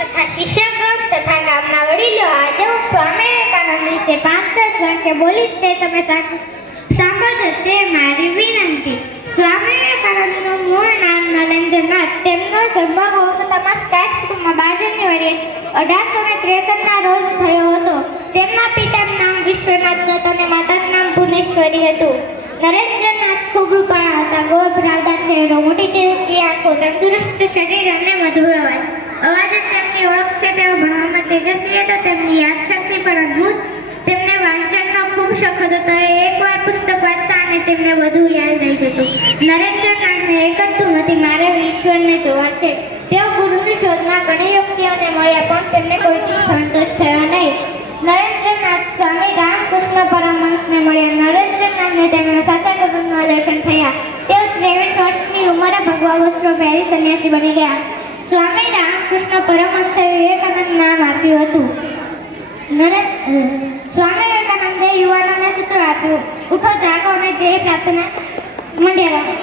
તથા શિષ્યગણ તથા ગામના વડીલો આજે હું સ્વામી વિવેકાનંદ વિશે 5-10 વાક્ય બોલીશ તે તમે સાંભળજો તે મારી વિનંતી. સ્વામી વિવેકાનંદનું મૂળ નામ નરેન્દ્રનાથ. તેમનો જન્મ કોલકાતામાં સ્કાટ કુટુંબમાં 12 જાન્યુઆરી 1863ના રોજ થયો હતો. તેમના પિતાનું નામ વિશ્વનાથ દત્ત અને માતાનું નામ ભુવનેશ્વરી હતું. નરેન્દ્રનાથ ખૂબ રૂપાળા હતા. ગોળ ભરાવદાર ચહેરો, મોટી તેજસ્વી આંખો, તંદુરસ્ત શરીર અને મધુર અવાજ. અવાજ જ તેમની ઓળખ છે. તેઓ ભણવામાં તેજસ્વી હતા. તેમની યાદશક્તિ પણ અદ્ભુત. તેમને વાંચનનો ખૂબ શોખ હતો. એકવાર પુસ્તક વાંચતા અને તેમને વધુ યાદ રહી જતું. નરેન્દ્રનાથને એક જ શું હતી, મારે ઈશ્વરને જોવા છે. તેઓ ગુરુની શોધમાં ઘણી યુક્તિઓને મળ્યા પણ તેમને કોઈથી સંતોષ થયો નહીં. નરેન્દ્રનાથ સ્વામી રામકૃષ્ણ પરમહંસને મળ્યા. નરેન્દ્રનાથને તેમના સાચા કદમના દર્શન થયા. તેઓ 23 વર્ષની ઉંમરે ભગવા વસ્ત્રો પહેરી સંન્યાસી બની ગયા. સ્વામી રામકૃષ્ણ પરમહંસે વિવેકાનંદ નામ આપ્યું હતું. સ્વામી વિવેકાનંદે યુવાનોને સૂત્ર આપ્યું, ઉઠો, જાગો અને ધ્યેય પ્રાપ્તના મંડ્યા રહો.